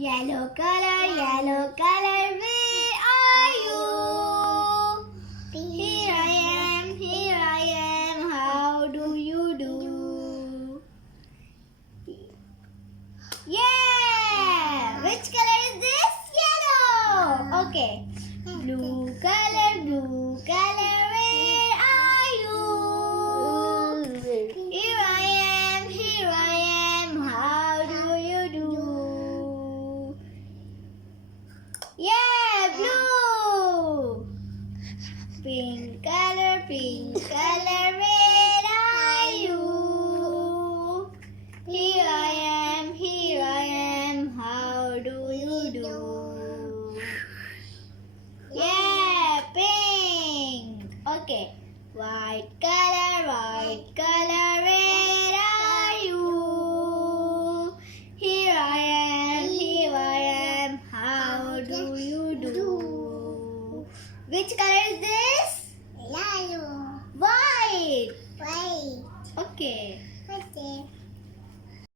Yellow color, where are you? Here I am, how do you do? Yeah! Which color is this? Yellow! Okay. Blue color, where are you? Here I am, how do you do? Yeah, blue! Pink color, where are you? Here I am, how do you do? Yeah, pink. Okay. White color, where are you? Here I am, how do you do? Which color is this? Yellow. White. White